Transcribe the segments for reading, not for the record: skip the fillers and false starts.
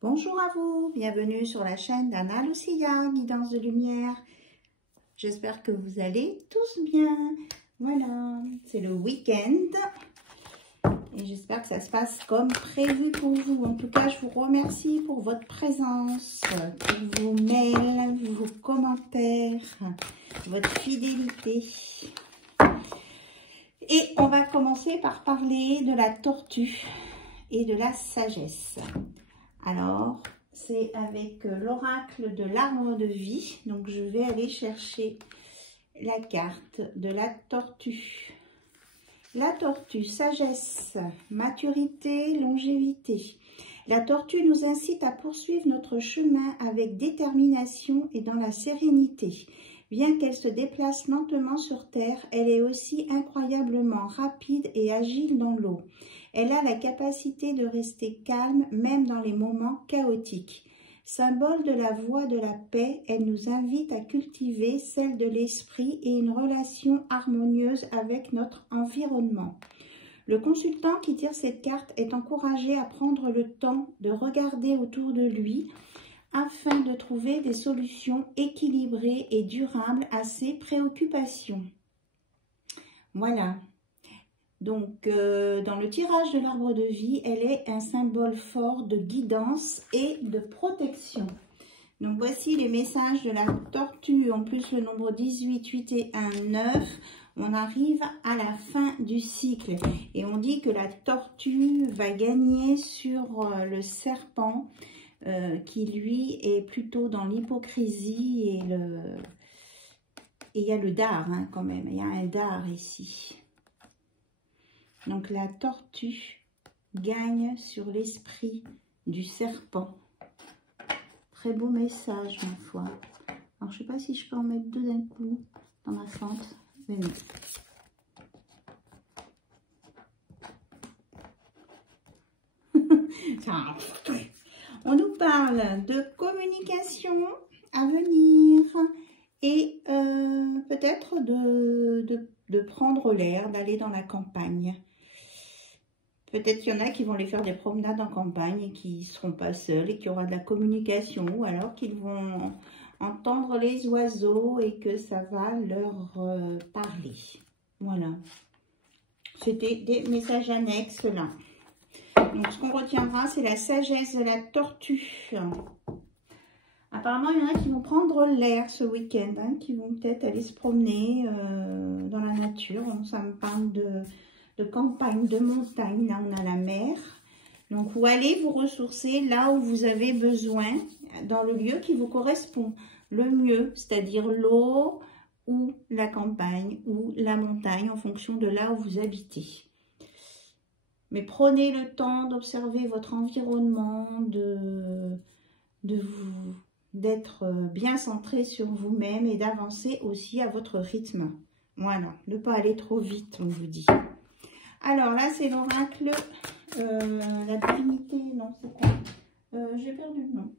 Bonjour à vous, bienvenue sur la chaîne d'Anna Lucia, Guidance de Lumière. J'espère que vous allez tous bien. Voilà, c'est le week-end et j'espère que ça se passe comme prévu pour vous. En tout cas, je vous remercie pour votre présence, pour vos mails, vos commentaires, votre fidélité. Et on va commencer par parler de la tortue et de la sagesse. Alors, c'est avec l'oracle de l'arbre de vie. Donc, je vais aller chercher la carte de la tortue. La tortue, sagesse, maturité, longévité. La tortue nous incite à poursuivre notre chemin avec détermination et dans la sérénité. Bien qu'elle se déplace lentement sur terre, elle est aussi incroyablement rapide et agile dans l'eau. Elle a la capacité de rester calme même dans les moments chaotiques. Symbole de la voie de la paix, elle nous invite à cultiver celle de l'esprit et une relation harmonieuse avec notre environnement. Le consultant qui tire cette carte est encouragé à prendre le temps de regarder autour de lui afin de trouver des solutions équilibrées et durables à ses préoccupations. Voilà. Donc, dans le tirage de l'arbre de vie, elle est un symbole fort de guidance et de protection. Donc, voici les messages de la tortue. En plus, le nombre 18, 8 et 1, 9. On arrive à la fin du cycle. Et on dit que la tortue va gagner sur le serpent qui, lui, est plutôt dans l'hypocrisie. Et il y a le dard, hein, quand même. Il y a un dard ici. Donc, la tortue gagne sur l'esprit du serpent. Très beau message, ma foi. Alors, je ne sais pas si je peux en mettre deux d'un coup dans ma fente. Mais non. On nous parle de communication à venir et peut-être de prendre l'air, d'aller dans la campagne. Peut-être qu'il y en a qui vont aller faire des promenades en campagne et qui ne seront pas seuls et qu'il y aura de la communication, ou alors qu'ils vont entendre les oiseaux et que ça va leur parler. Voilà. C'était des messages annexes là. Donc ce qu'on retiendra, c'est la sagesse de la tortue. Apparemment, il y en a qui vont prendre l'air ce week-end, hein, qui vont peut-être aller se promener dans la nature. Ça me parle de campagne, de montagne. Là, on a la mer. Donc, vous allez vous ressourcer là où vous avez besoin, dans le lieu qui vous correspond le mieux, c'est-à-dire l'eau ou la campagne ou la montagne en fonction de là où vous habitez. Mais prenez le temps d'observer votre environnement, d'être bien centré sur vous-même et d'avancer aussi à votre rythme. Voilà, ne pas aller trop vite, on vous dit. Alors là, c'est l'oracle, la divinité, non, c'est quoi? J'ai perdu le nom.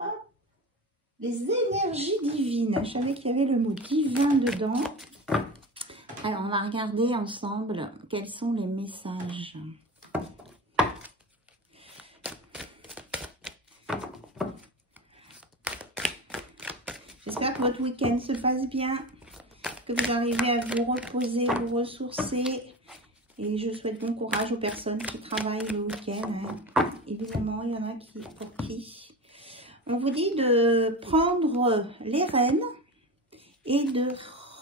Hop. Les énergies divines. Je savais qu'il y avait le mot divin dedans. Alors, on va regarder ensemble quels sont les messages. J'espère que votre week-end se passe bien, que vous arrivez à vous reposer, vous ressourcer. Et je souhaite bon courage aux personnes qui travaillent le week-end. Hein. Évidemment, il y en a pour qui. On vous dit de prendre les rênes et de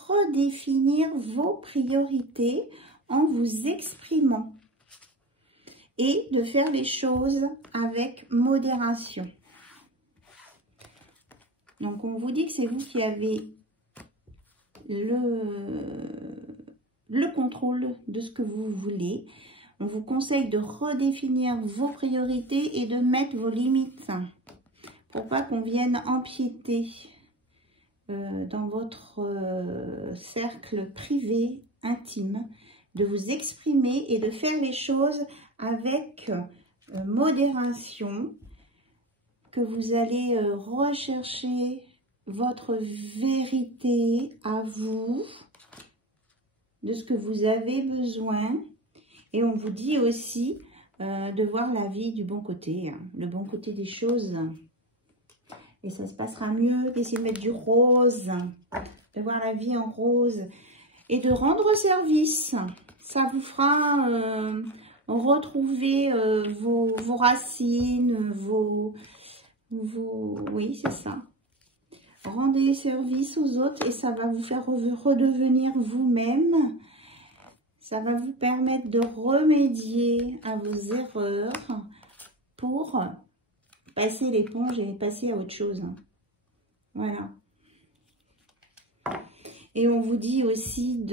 redéfinir vos priorités en vous exprimant. Et de faire les choses avec modération. Donc, on vous dit que c'est vous qui avez le contrôle de ce que vous voulez. On vous conseille de redéfinir vos priorités et de mettre vos limites pour pas qu'on vienne empiéter dans votre cercle privé, intime, de vous exprimer et de faire les choses avec modération, que vous allez rechercher votre vérité à vous, de ce que vous avez besoin. Et on vous dit aussi de voir la vie du bon côté, hein, le bon côté des choses. Et ça se passera mieux d'essayer de mettre du rose, de voir la vie en rose et de rendre service. Ça vous fera retrouver vos racines, oui, c'est ça. Rendez service aux autres et ça va vous faire redevenir vous-même. Ça va vous permettre de remédier à vos erreurs pour passer l'éponge et passer à autre chose. Voilà. Et on vous dit aussi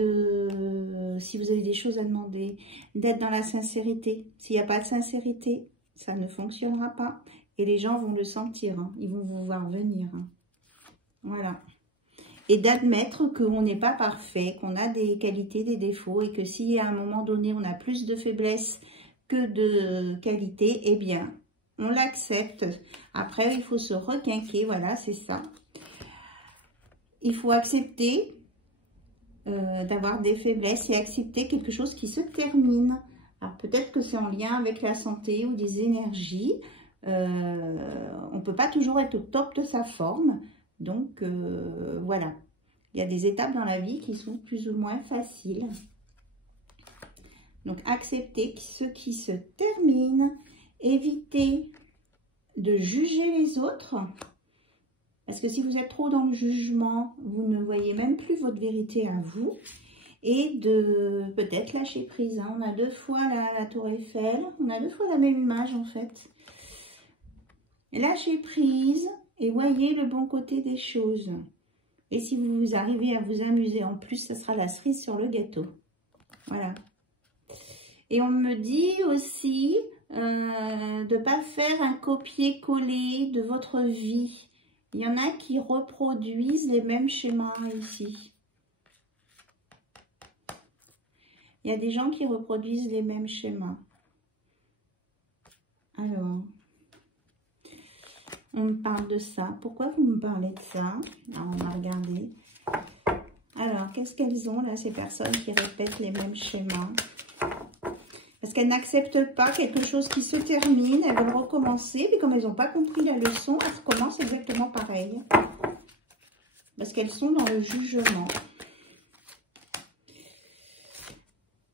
si vous avez des choses à demander, d'être dans la sincérité. S'il n'y a pas de sincérité, ça ne fonctionnera pas. Et les gens vont le sentir, hein. Ils vont vous voir venir. Hein. Voilà. Et d'admettre qu'on n'est pas parfait, qu'on a des qualités, des défauts, et que si à un moment donné, on a plus de faiblesses que de qualités, eh bien, on l'accepte. Après, il faut se requinquer, voilà, c'est ça. Il faut accepter d'avoir des faiblesses et accepter quelque chose qui se termine. Alors, peut-être que c'est en lien avec la santé ou des énergies. On ne peut pas toujours être au top de sa forme. Donc, voilà. Il y a des étapes dans la vie qui sont plus ou moins faciles. Donc, accepter ce qui se termine. Évitez de juger les autres. Parce que si vous êtes trop dans le jugement, vous ne voyez même plus votre vérité à vous. Et de peut-être lâcher prise. Hein. On a 2 fois la tour Eiffel. On a 2 fois la même image en fait. Lâchez prise et voyez le bon côté des choses. Et si vous arrivez à vous amuser en plus, ça sera la cerise sur le gâteau. Voilà. Et on me dit aussi de ne pas faire un copier-coller de votre vie. Il y en a qui reproduisent les mêmes schémas ici. Il y a des gens qui reproduisent les mêmes schémas. Alors, on me parle de ça. Pourquoi vous me parlez de ça? Alors, on va regarder. Alors, qu'est-ce qu'elles ont là, ces personnes qui répètent les mêmes schémas? Parce qu'elles n'acceptent pas quelque chose qui se termine, elles veulent recommencer, mais comme elles n'ont pas compris la leçon, elles recommencent exactement pareil. Parce qu'elles sont dans le jugement.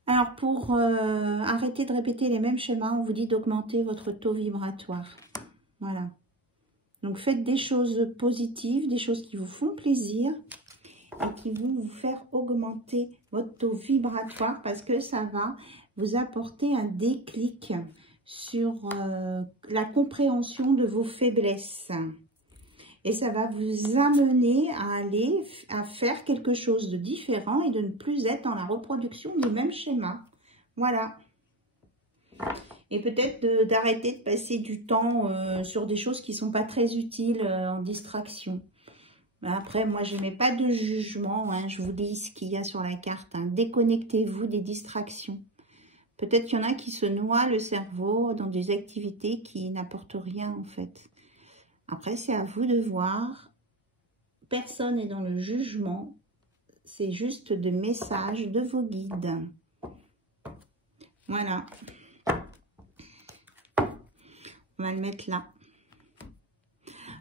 Alors, pour arrêter de répéter les mêmes schémas, on vous dit d'augmenter votre taux vibratoire. Voilà. Donc, faites des choses positives, des choses qui vous font plaisir et qui vont vous faire augmenter votre taux vibratoire parce que ça va vous apporter un déclic sur la compréhension de vos faiblesses. Et ça va vous amener à faire quelque chose de différent et de ne plus être dans la reproduction du même schéma. Voilà. Et peut-être d'arrêter de passer du temps sur des choses qui ne sont pas très utiles en distraction. Après, moi, je ne mets pas de jugement. Hein, je vous dis ce qu'il y a sur la carte. Hein. Déconnectez-vous des distractions. Peut-être qu'il y en a qui se noient le cerveau dans des activités qui n'apportent rien, en fait. Après, c'est à vous de voir. Personne n'est dans le jugement. C'est juste des messages de vos guides. Voilà. On va le mettre là.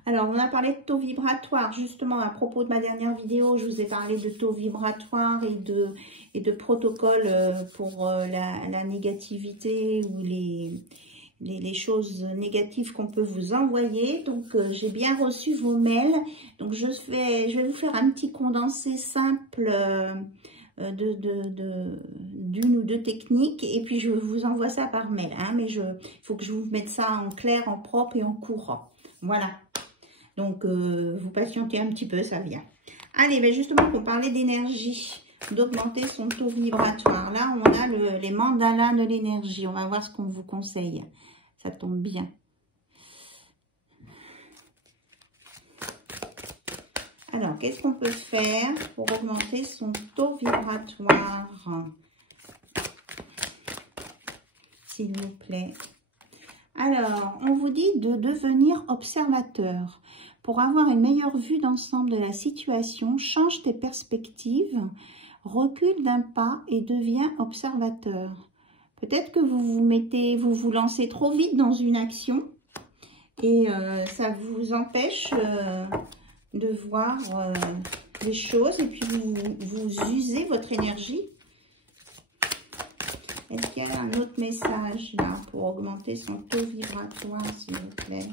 Alors, on a parlé de taux vibratoire. Justement, à propos de ma dernière vidéo, je vous ai parlé de taux vibratoire et de protocole pour la négativité ou les choses négatives qu'on peut vous envoyer. Donc, j'ai bien reçu vos mails. Donc, je vais vous faire un petit condensé simple d'une ou 2 techniques. Et puis, je vous envoie ça par mail. Hein, mais il faut que je vous mette ça en clair, en propre et en courant. Voilà. Donc, vous patientez un petit peu, ça vient. Allez, ben justement, pour parler d'énergie, d'augmenter son taux vibratoire. Là, on a les mandalas de l'énergie. On va voir ce qu'on vous conseille. Ça tombe bien. Alors, qu'est-ce qu'on peut faire pour augmenter son taux vibratoire? S'il vous plaît. Alors, on vous dit de devenir observateur. Pour avoir une meilleure vue d'ensemble de la situation, change tes perspectives, recule d'un pas et deviens observateur. Peut-être que vous vous lancez trop vite dans une action et ça vous empêche de voir les choses et puis vous usez votre énergie. Est-ce qu'il y a un autre message là pour augmenter son taux vibratoire, s'il vous plaît?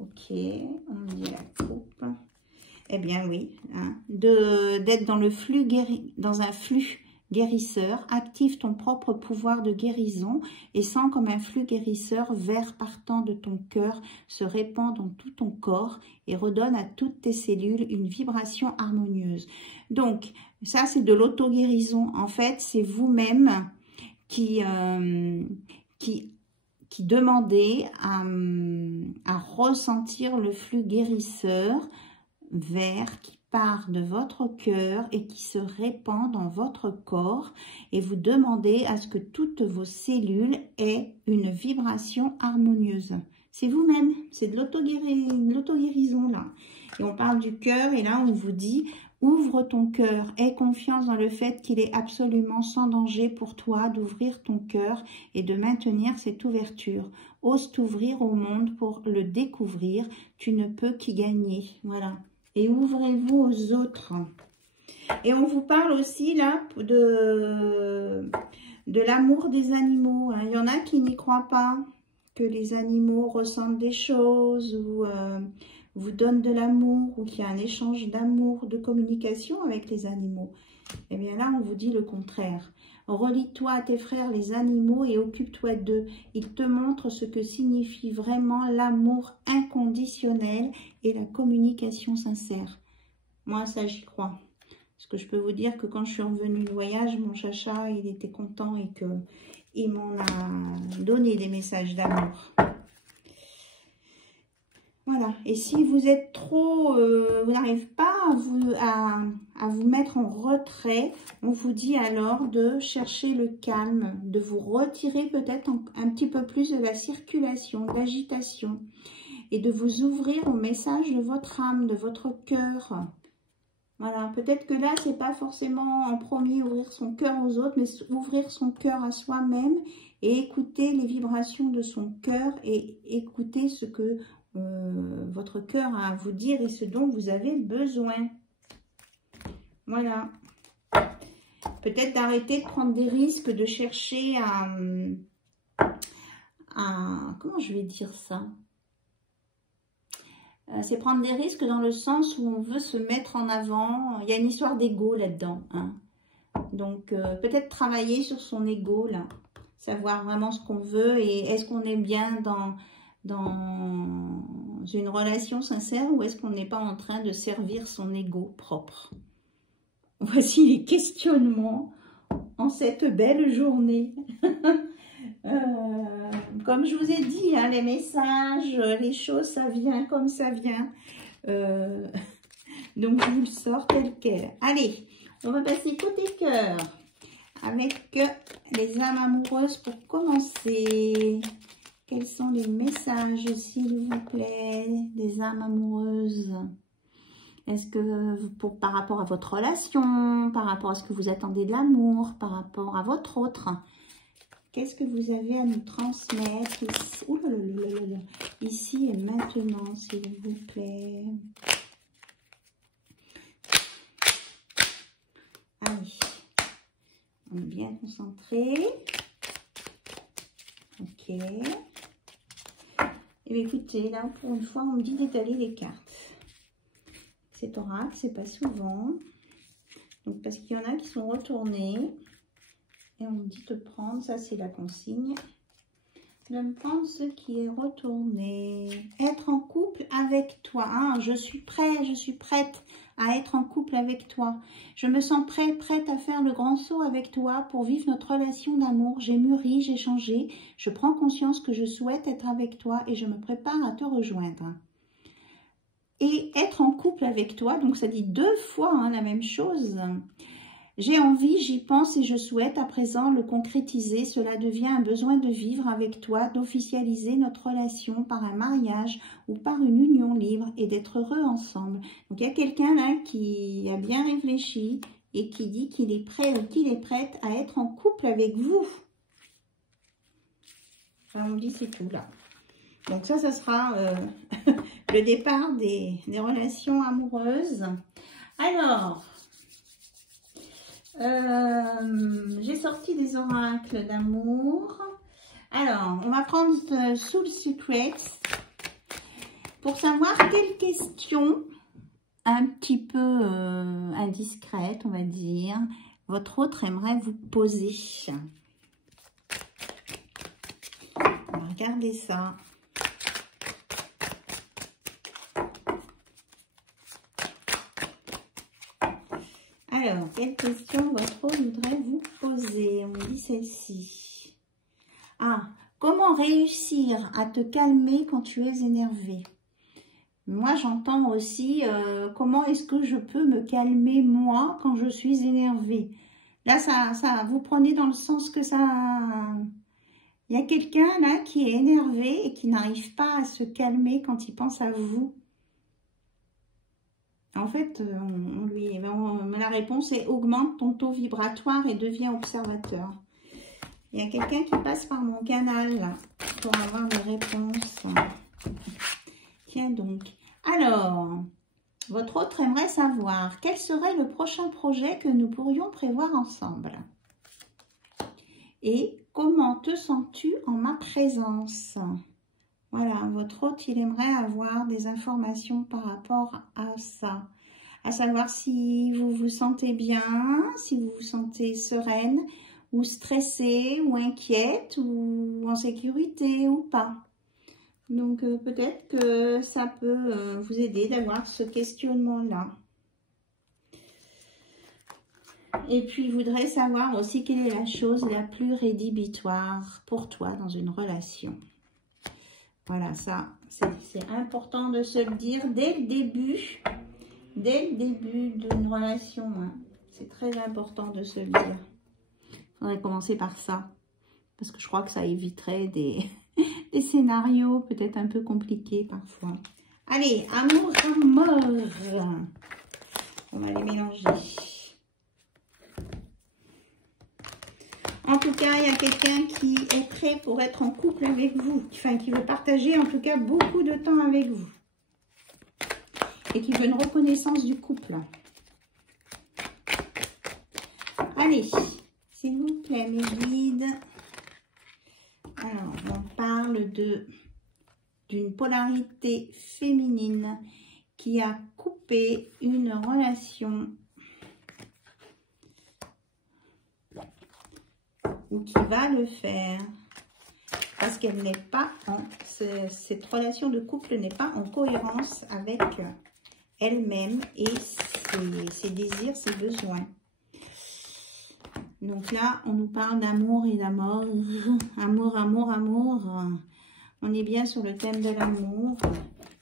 Ok, on me dit la coupe. Eh bien oui, hein, d'être dans le flux dans un flux guérisseur, active ton propre pouvoir de guérison et sens comme un flux guérisseur vert partant de ton cœur se répand dans tout ton corps et redonne à toutes tes cellules une vibration harmonieuse. Donc, ça c'est de l'auto-guérison. En fait, c'est vous-même qui demandez à ressentir le flux guérisseur vert qui part de votre cœur et qui se répand dans votre corps et vous demandez à ce que toutes vos cellules aient une vibration harmonieuse. C'est vous-même, c'est de l'auto-guérison là. Et on parle du cœur et là on vous dit ouvre ton cœur, aie confiance dans le fait qu'il est absolument sans danger pour toi d'ouvrir ton cœur et de maintenir cette ouverture. Ose t'ouvrir au monde pour le découvrir, tu ne peux qu'y gagner. Voilà. Et ouvrez-vous aux autres. Et on vous parle aussi là de l'amour des animaux. Il y en a qui n'y croient pas, que les animaux ressentent des choses ou vous donnent de l'amour ou qu'il y a un échange d'amour, de communication avec les animaux. Et bien là, on vous dit le contraire. Relie-toi à tes frères les animaux et occupe-toi d'eux. Ils te montrent ce que signifie vraiment l'amour inconditionnel et la communication sincère. Moi, ça, j'y crois. Parce que je peux vous dire que quand je suis revenue de voyage, mon chacha, il était content et qu'il m'en a donné des messages d'amour. Voilà. Et si vous êtes trop, vous n'arrivez pas à vous mettre en retrait, on vous dit alors de chercher le calme, de vous retirer peut-être un petit peu plus de la circulation, de l'agitation et de vous ouvrir au message de votre âme, de votre cœur. Voilà. Peut-être que là, c'est pas forcément en premier ouvrir son cœur aux autres, mais ouvrir son cœur à soi-même et écouter les vibrations de son cœur et écouter ce que votre cœur a à vous dire et ce dont vous avez besoin. Voilà. Peut-être d'arrêter de prendre des risques, de chercher comment je vais dire ça? C'est prendre des risques dans le sens où on veut se mettre en avant. Il y a une histoire d'ego là-dedans. Hein. Donc, peut-être travailler sur son ego, là. Savoir vraiment ce qu'on veut et est-ce qu'on est bien dans une relation sincère ou est-ce qu'on n'est pas en train de servir son ego propre? Voici les questionnements en cette belle journée. Comme je vous ai dit, hein, les messages, les choses, ça vient comme ça vient. Donc, je vous le sors tel quel. Allez, on va passer côté cœur avec les âmes amoureuses pour commencer. Quels sont les messages, s'il vous plaît, des âmes amoureuses? Est-ce que par rapport à votre relation, par rapport à ce que vous attendez de l'amour, par rapport à votre autre, qu'est-ce que vous avez à nous transmettre ici, oh là là là là, ici et maintenant, s'il vous plaît? Allez, on est bien concentré. Ok. Et bien écoutez, là pour une fois, on me dit d'étaler les cartes. C'est oracle, c'est pas souvent. Donc parce qu'il y en a qui sont retournés. Et on me dit de prendre, ça c'est la consigne. De me prendre ce qui est retourné. Être en couple avec toi. Hein, je suis prêt, je suis prête à être en couple avec toi. Je me sens prête à faire le grand saut avec toi pour vivre notre relation d'amour. J'ai mûri, j'ai changé. Je prends conscience que je souhaite être avec toi et je me prépare à te rejoindre. Et être en couple avec toi, donc ça dit 2 fois hein, la même chose. J'ai envie, j'y pense et je souhaite à présent le concrétiser. Cela devient un besoin de vivre avec toi, d'officialiser notre relation par un mariage ou par une union libre et d'être heureux ensemble. Donc il y a quelqu'un là qui a bien réfléchi et qui dit qu'il est prêt ou qu'il est prête à être en couple avec vous. Enfin, on me dit c'est tout là. Donc ça sera le départ des relations amoureuses. Alors, j'ai sorti des oracles d'amour. Alors, on va prendre Soul Secrets pour savoir quelles questions un petit peu indiscrètes, on va dire, votre autre aimerait vous poser. On va regarder ça. Alors, quelle question votre autre voudrait vous poser? On me dit celle-ci. Ah, comment réussir à te calmer quand tu es énervé? Moi, j'entends aussi comment est-ce que je peux me calmer moi quand je suis énervée. Là, ça vous prenez dans le sens que ça... Il y a quelqu'un là qui est énervé et qui n'arrive pas à se calmer quand il pense à vous. En fait, la réponse est augmente ton taux vibratoire et deviens observateur. Il y a quelqu'un qui passe par mon canal là, pour avoir des réponses. Tiens donc. Alors, votre autre aimerait savoir quel serait le prochain projet que nous pourrions prévoir ensemble. Et comment te sens-tu en ma présence? Voilà, votre autre, il aimerait avoir des informations par rapport à ça. À savoir si vous vous sentez bien, si vous vous sentez sereine, ou stressée, ou inquiète, ou en sécurité, ou pas. Donc, peut-être que ça peut vous aider d'avoir ce questionnement-là. Et puis, je voudrais savoir aussi quelle est la chose la plus rédhibitoire pour toi dans une relation. Voilà, ça, c'est important de se le dire dès le début d'une relation. Hein. C'est très important de se le dire. Il faudrait commencer par ça, parce que je crois que ça éviterait des scénarios peut-être un peu compliqués parfois. Allez, amour à mort. On va les mélanger. En tout cas, il y a quelqu'un qui est prêt pour être en couple avec vous. Enfin, qui veut partager en tout cas beaucoup de temps avec vous. Et qui veut une reconnaissance du couple. Allez, s'il vous plaît, mes guides. Alors, on parle d'une polarité féminine qui a coupé une relation ou qui va le faire parce qu'elle n'est pas cette relation de couple n'est pas en cohérence avec elle-même et ses désirs, ses besoins. Donc là, on nous parle d'amour et d'amour. Amour, amour, amour. On est bien sur le thème de l'amour.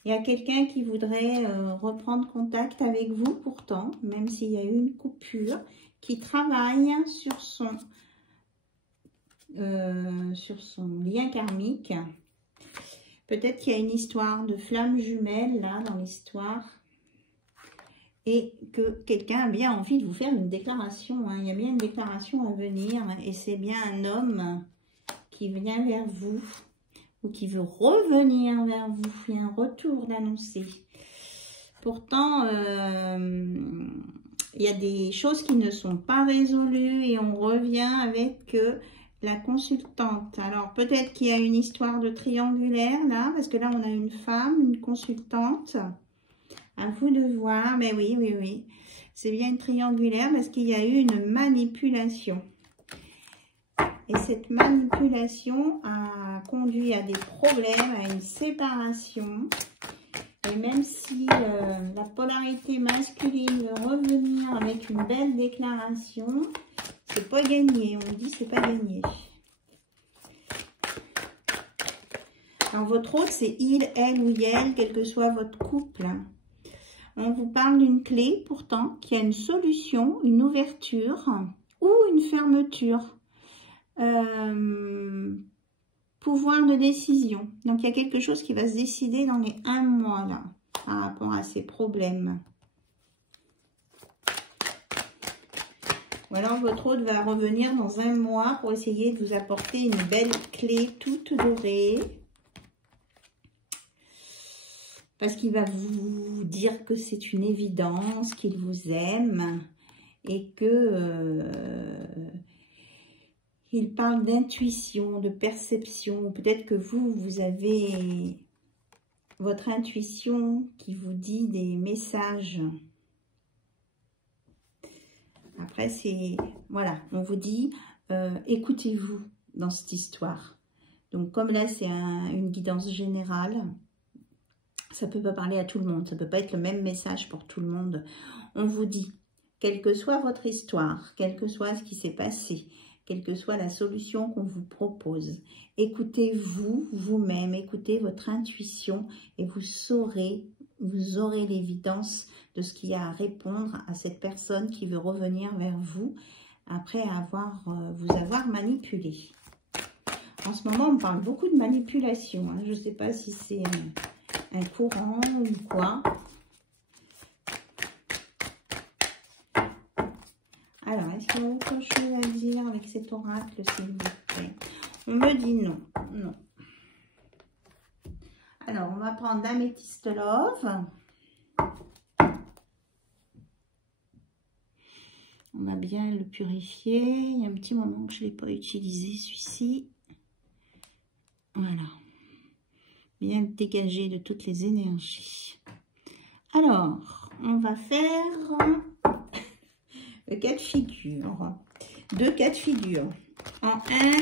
Il y a quelqu'un qui voudrait reprendre contact avec vous pourtant, même s'il y a eu une coupure, qui travaille sur son lien karmique. Peut-être qu'il y a une histoire de flamme jumelle là dans l'histoire. Et que quelqu'un a bien envie de vous faire une déclaration. Hein. Il y a bien une déclaration à venir. Et c'est bien un homme qui vient vers vous. Ou qui veut revenir vers vous. Il y a un retour d'annoncer. Pourtant, il y a des choses qui ne sont pas résolues. Et on revient avec la consultante. Alors, peut-être qu'il y a une histoire de triangulaire là. Parce que là, on a une femme, une consultante. À vous de voir, mais oui, oui, oui. C'est bien une triangulaire parce qu'il y a eu une manipulation. Et cette manipulation a conduit à des problèmes, à une séparation. Et même si la polarité masculine veut revenir avec une belle déclaration, c'est pas gagné. On me dit c'est pas gagné. Alors votre autre, c'est il, elle ou elle, quel que soit votre couple. On vous parle d'une clé, pourtant, qui a une solution, une ouverture ou une fermeture. Pouvoir de décision. Donc, il y a quelque chose qui va se décider dans les 1 mois, là, par rapport à ces problèmes. Ou alors votre hôte va revenir dans un mois pour essayer de vous apporter une belle clé toute dorée. Parce qu'il va vous dire que c'est une évidence, qu'il vous aime et que il parle d'intuition, de perception. Peut-être que vous avez votre intuition qui vous dit des messages. Après, c'est, voilà, on vous dit, écoutez-vous dans cette histoire. Donc, comme là, c'est une guidance générale, ça ne peut pas parler à tout le monde, ça ne peut pas être le même message pour tout le monde. On vous dit, quelle que soit votre histoire, quel que soit ce qui s'est passé, quelle que soit la solution qu'on vous propose, écoutez-vous, vous-même, écoutez votre intuition et vous aurez l'évidence de ce qu'il y a à répondre à cette personne qui veut revenir vers vous après vous avoir manipulé. En ce moment, on parle beaucoup de manipulation. Hein. Je ne sais pas si c'est un courant ou quoi. Alors, est-ce qu'il y a autre chose à dire avec cet oracle, s'il vous plaît? On me dit non. Non. Alors, on va prendre l'Améthyste Love. On va bien le purifier. Il y a un petit moment que je ne l'ai pas utilisé, celui-ci. Voilà. Bien dégager de toutes les énergies. Alors, on va faire le cas de figure. Deux cas de figure. En un,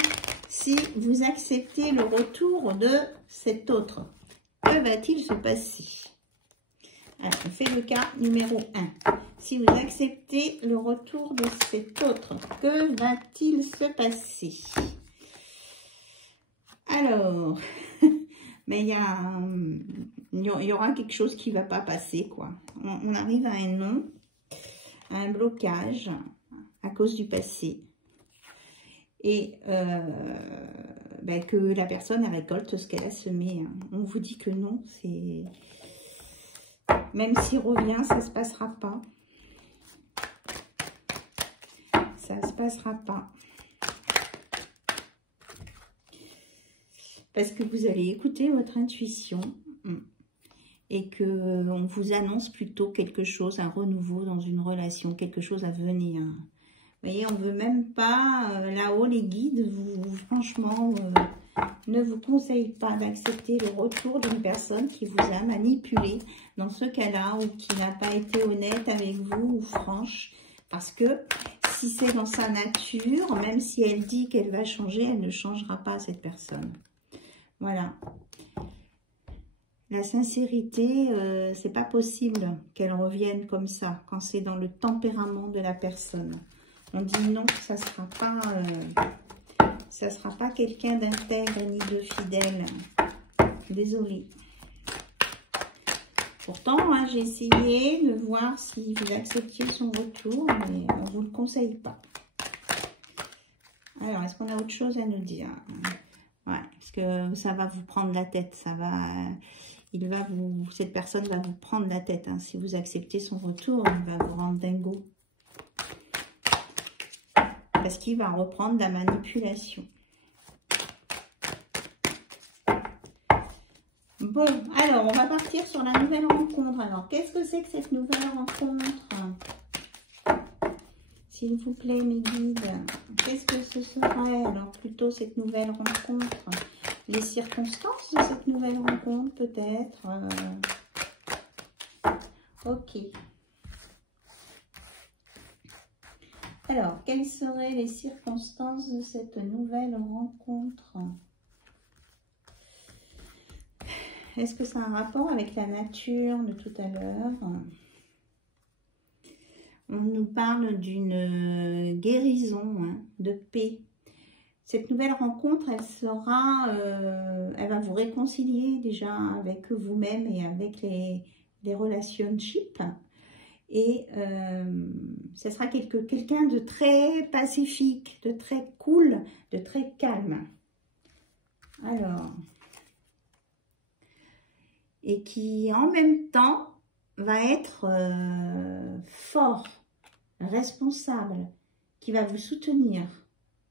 si vous acceptez le retour de cet autre, que va-t-il se passer? Alors, on fait le cas numéro 1. Si vous acceptez le retour de cet autre, que va-t-il se passer? Alors, mais il y aura quelque chose qui ne va pas passer, quoi. On arrive à un non, à un blocage à cause du passé. Et que la personne elle récolte ce qu'elle a semé. Hein. On vous dit que non, c'est... Même s'il revient, ça ne se passera pas. Ça ne se passera pas. Parce que vous allez écouter votre intuition et qu'on vous annonce plutôt quelque chose, un renouveau dans une relation, quelque chose à venir. Vous voyez, on ne veut même pas, là-haut, les guides, franchement, ne vous conseillent pas d'accepter le retour d'une personne qui vous a manipulé dans ce cas-là ou qui n'a pas été honnête avec vous ou franche. Parce que si c'est dans sa nature, même si elle dit qu'elle va changer, elle ne changera pas, cette personne. Voilà. La sincérité, c'est pas possible qu'elle revienne comme ça, quand c'est dans le tempérament de la personne. On dit non, ça sera pas quelqu'un d'intègre ni de fidèle. Désolée. Pourtant, hein, j'ai essayé de voir si vous acceptiez son retour, mais on ne vous le conseille pas. Alors, est-ce qu'on a autre chose à nous dire? Ouais, parce que ça va vous prendre la tête, cette personne va vous prendre la tête. Hein. Si vous acceptez son retour, il va vous rendre dingo. Parce qu'il va reprendre la manipulation. Bon, alors, on va partir sur la nouvelle rencontre. Alors, qu'est-ce que c'est que cette nouvelle rencontre? S'il vous plaît, mes guides, qu'est-ce que ce serait? Alors, plutôt cette nouvelle rencontre. Les circonstances de cette nouvelle rencontre, peut-être. Ok. Alors, quelles seraient les circonstances de cette nouvelle rencontre? Est-ce que ça a un rapport avec la nature de tout à l'heure? On nous parle d'une guérison, hein, de paix. Cette nouvelle rencontre, elle va vous réconcilier déjà avec vous-même et avec les relationships. Et ce sera quelqu'un de très pacifique, de très cool, de très calme. Alors, et qui en même temps va être fort, responsable, qui va vous soutenir.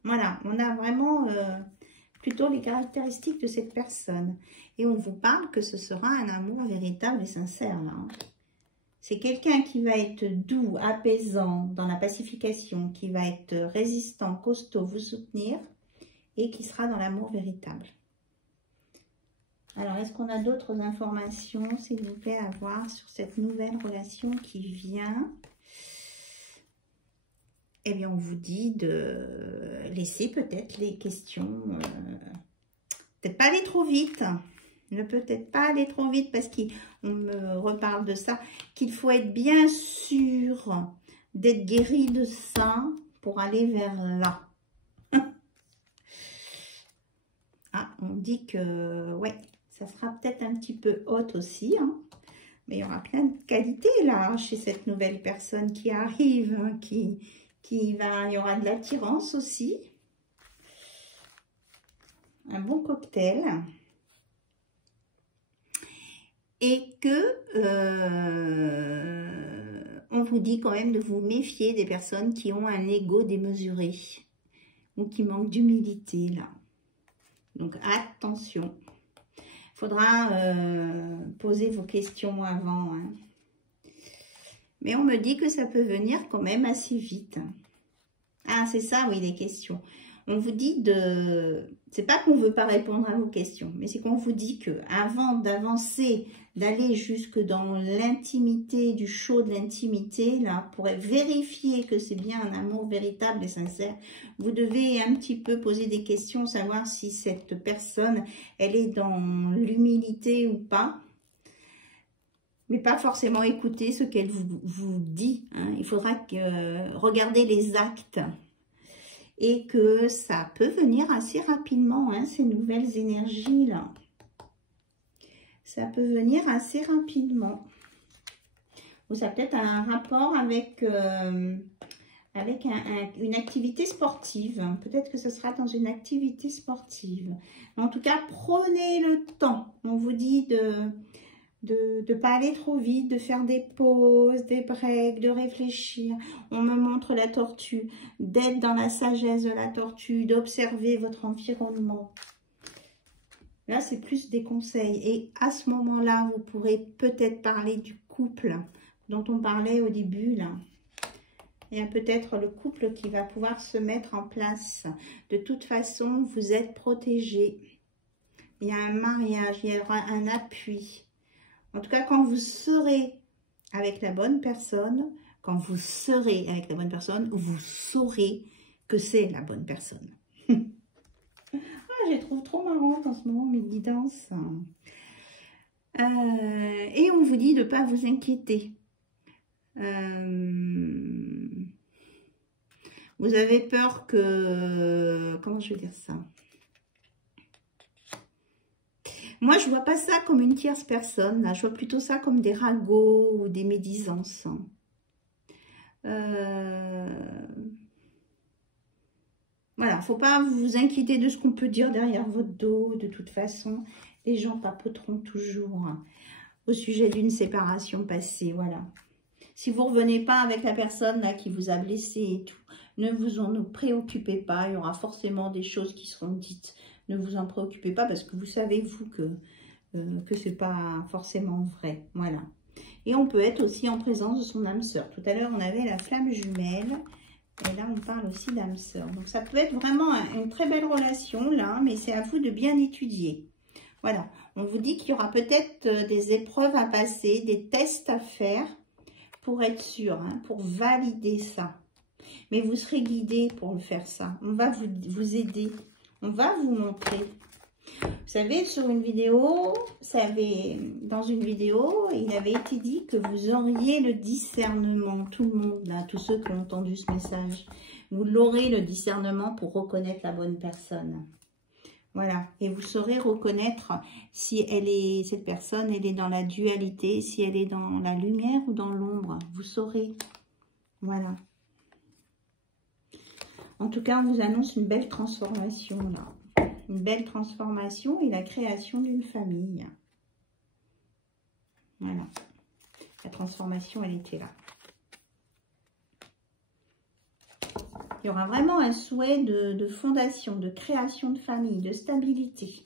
Voilà, on a vraiment plutôt les caractéristiques de cette personne. Et on vous parle que ce sera un amour véritable et sincère, là. Hein. C'est quelqu'un qui va être doux, apaisant, dans la pacification, qui va être résistant, costaud, vous soutenir, et qui sera dans l'amour véritable. Alors, est-ce qu'on a d'autres informations, s'il vous plaît, à voir sur cette nouvelle relation qui vient? Eh bien, on vous dit de laisser peut-être les questions, peut-être pas aller trop vite, ne peut-être pas aller trop vite parce qu'on me reparle de ça, qu'il faut être bien sûr d'être guéri de ça pour aller vers là. Ah, on dit que, ouais, ça sera peut-être un petit peu haute aussi, hein, mais il y aura plein de qualités là chez cette nouvelle personne qui arrive, hein, il y aura de l'attirance aussi. Un bon cocktail. Et que on vous dit quand même de vous méfier des personnes qui ont un ego démesuré ou qui manquent d'humilité là. Donc attention. Il faudra poser vos questions avant. Hein. Mais on me dit que ça peut venir quand même assez vite. Ah, c'est ça, oui, les questions. On vous dit de... C'est pas qu'on ne veut pas répondre à vos questions, mais c'est qu'on vous dit que avant d'avancer, d'aller jusque dans l'intimité, du chaud de l'intimité, là, pour vérifier que c'est bien un amour véritable et sincère, vous devez un petit peu poser des questions, savoir si cette personne, elle est dans l'humilité ou pas. Mais pas forcément écouter ce qu'elle vous dit. Hein. Il faudra regarder les actes. Et que ça peut venir assez rapidement, hein, ces nouvelles énergies-là. Ça peut venir assez rapidement. Ou ça peut être un rapport avec, une activité sportive. Peut-être que ce sera dans une activité sportive. En tout cas, prenez le temps. On vous dit de ne pas aller trop vite, de faire des pauses, des breaks, de réfléchir. On me montre la tortue, d'être dans la sagesse de la tortue, d'observer votre environnement. Là, c'est plus des conseils. Et à ce moment-là, vous pourrez peut-être parler du couple dont on parlait au début, là. Il y a peut-être le couple qui va pouvoir se mettre en place. De toute façon, vous êtes protégés. Il y a un mariage, il y aura un appui. En tout cas, quand vous serez avec la bonne personne, vous saurez que c'est la bonne personne. Ah, je les trouve trop marrantes en ce moment, mes guidances. Et on vous dit de ne pas vous inquiéter. Vous avez peur que... Comment je vais dire ça ? Moi, je vois pas ça comme une tierce personne. Là. Je vois plutôt ça comme des ragots ou des médisances. Voilà, faut pas vous inquiéter de ce qu'on peut dire derrière votre dos. De toute façon, les gens papoteront toujours au sujet d'une séparation passée. Voilà. Si vous revenez pas avec la personne là qui vous a blessé et tout, ne vous en préoccupez pas. Il y aura forcément des choses qui seront dites. Ne vous en préoccupez pas parce que vous savez, vous, que ce n'est pas forcément vrai. Voilà. Et on peut être aussi en présence de son âme sœur. Tout à l'heure, on avait la flamme jumelle. Et là, on parle aussi d'âme sœur. Donc, ça peut être vraiment une très belle relation, là. Mais c'est à vous de bien étudier. Voilà. On vous dit qu'il y aura peut-être des épreuves à passer, des tests à faire pour être sûr, hein, pour valider ça. Mais vous serez guidé pour le faire ça. On va vous aider. On va vous montrer. Vous savez, sur une vidéo, dans une vidéo, il avait été dit que vous auriez le discernement. Tout le monde, là, tous ceux qui ont entendu ce message, vous l'aurez le discernement pour reconnaître la bonne personne. Voilà. Et vous saurez reconnaître si cette personne, elle est dans la dualité, si elle est dans la lumière ou dans l'ombre. Vous saurez. Voilà. En tout cas, on vous annonce une belle transformation, là. Une belle transformation et la création d'une famille. Voilà. La transformation, elle était là. Il y aura vraiment un souhait de fondation, de création de famille, de stabilité.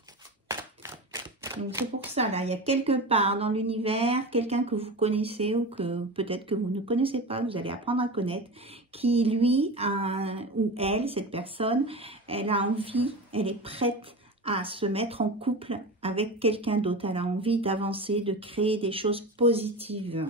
Donc c'est pour ça, là, il y a quelque part dans l'univers, quelqu'un que vous connaissez ou que peut-être que vous ne connaissez pas, vous allez apprendre à connaître, qui lui, ou elle, cette personne, elle a envie, elle est prête à se mettre en couple avec quelqu'un d'autre. Elle a envie d'avancer, de créer des choses positives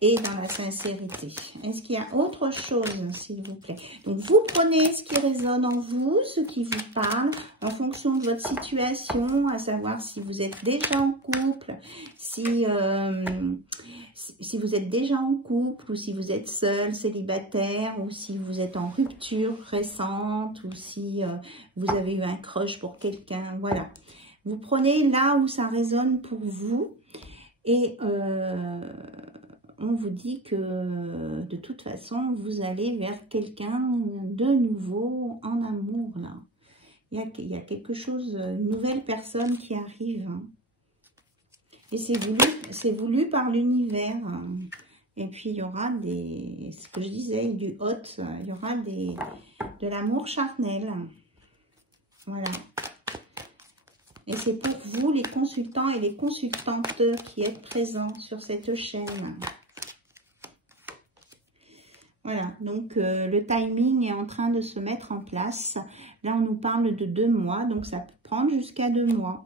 et dans la sincérité. Est-ce qu'il y a autre chose, s'il vous plaît? Donc, vous prenez ce qui résonne en vous, ce qui vous parle, en fonction de votre situation, à savoir si vous êtes déjà en couple, si vous êtes déjà en couple, ou si vous êtes seul, célibataire, ou si vous êtes en rupture récente, ou si vous avez eu un crush pour quelqu'un, voilà. Vous prenez là où ça résonne pour vous, et on vous dit que de toute façon, vous allez vers quelqu'un de nouveau en amour, là. Il y a quelque chose, une nouvelle personne qui arrive. Et c'est voulu par l'univers. Et puis, il y aura ce que je disais, du hot, il y aura de l'amour charnel. Voilà. Et c'est pour vous, les consultants et les consultantes qui êtes présents sur cette chaîne. Voilà, donc le timing est en train de se mettre en place. Là, on nous parle de 2 mois, donc ça peut prendre jusqu'à 2 mois.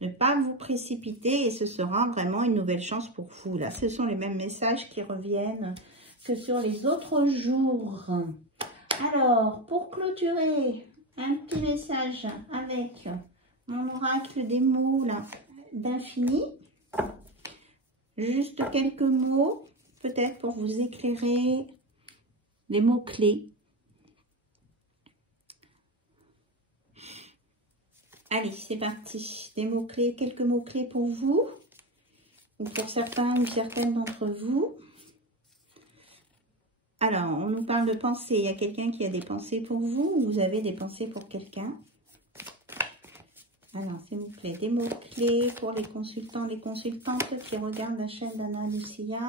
Ne pas vous précipiter et ce sera vraiment une nouvelle chance pour vous. Là, ce sont les mêmes messages qui reviennent que sur les autres jours. Alors, pour clôturer, un petit message avec mon oracle des mots là d'infini. Juste quelques mots. Peut-être pour vous éclairer les mots-clés. Allez, c'est parti. Des mots-clés, quelques mots-clés pour vous. Ou pour certains ou certaines d'entre vous. Alors, on nous parle de pensée. Il y a quelqu'un qui a des pensées pour vous ou vous avez des pensées pour quelqu'un. Alors, s'il vous plaît, des mots-clés pour les consultants, les consultantes qui regardent la chaîne d'Anna Lucia.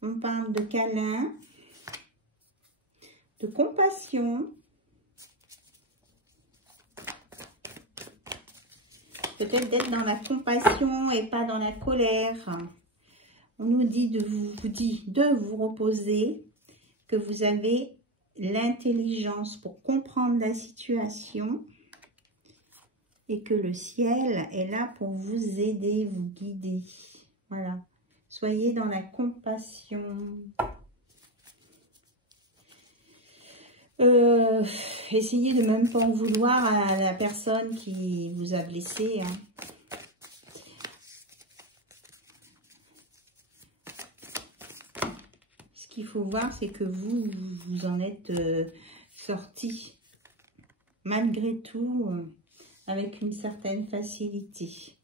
On parle de câlin, de compassion, peut-être d'être dans la compassion et pas dans la colère. On nous dit de vous reposer, que vous avez l'intelligence pour comprendre la situation et que le ciel est là pour vous aider, vous guider. Voilà. Soyez dans la compassion. Essayez de même pas en vouloir à la personne qui vous a blessé. Hein. Ce qu'il faut voir, c'est que vous en êtes sorti malgré tout avec une certaine facilité.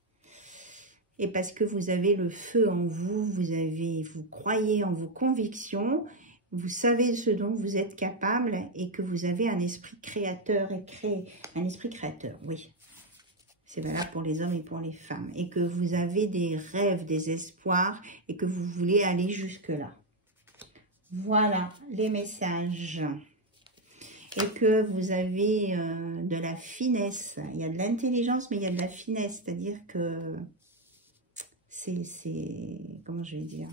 Et parce que vous avez le feu en vous, vous croyez en vos convictions, vous savez ce dont vous êtes capable et que vous avez un esprit créateur un esprit créateur, oui. C'est valable pour les hommes et pour les femmes. Et que vous avez des rêves, des espoirs et que vous voulez aller jusque-là. Voilà les messages. Et que vous avez de la finesse. Il y a de l'intelligence, mais il y a de la finesse. C'est-à-dire que comment je vais dire,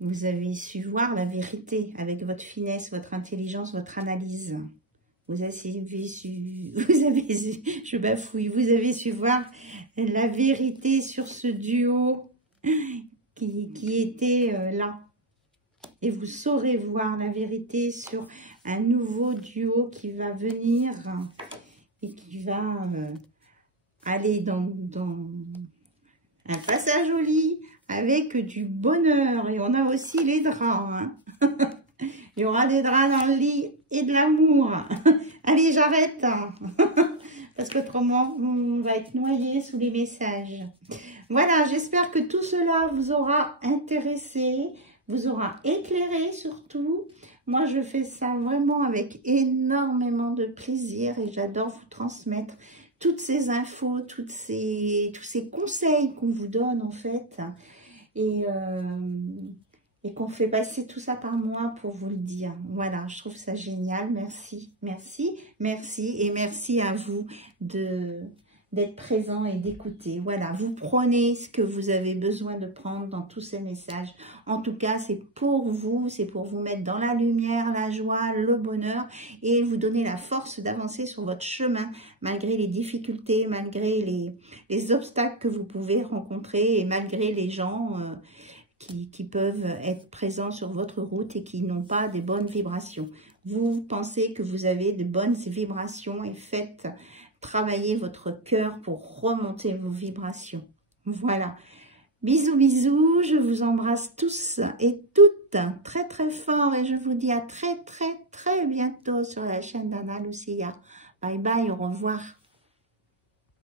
vous avez su voir la vérité avec votre finesse, votre intelligence, votre analyse. Vous avez su voir la vérité sur ce duo qui était là. Et vous saurez voir la vérité sur un nouveau duo qui va venir et qui va aller dans un passage au lit avec du bonheur. Et on a aussi les draps. Hein. Il y aura des draps dans le lit et de l'amour. Allez, j'arrête. Hein. Parce qu'autrement, on va être noyé sous les messages. Voilà, j'espère que tout cela vous aura intéressé, vous aura éclairé surtout. Moi, je fais ça vraiment avec énormément de plaisir et j'adore vous transmettre toutes ces infos, tous ces conseils qu'on vous donne en fait. Et et qu'on fait passer tout ça par moi pour vous le dire. Voilà, je trouve ça génial. Merci, merci, merci et merci à vous d'être présent et d'écouter. Voilà, vous prenez ce que vous avez besoin de prendre dans tous ces messages. En tout cas, c'est pour vous mettre dans la lumière, la joie, le bonheur et vous donner la force d'avancer sur votre chemin malgré les difficultés, malgré les obstacles que vous pouvez rencontrer et malgré les gens qui peuvent être présents sur votre route et qui n'ont pas des bonnes vibrations. Vous pensez que vous avez de bonnes vibrations et faites travailler votre cœur pour remonter vos vibrations. Voilà. Bisous, bisous. Je vous embrasse tous et toutes très, très fort. Et je vous dis à très, très, très bientôt sur la chaîne d'Anna Lucia. Bye, bye. Au revoir.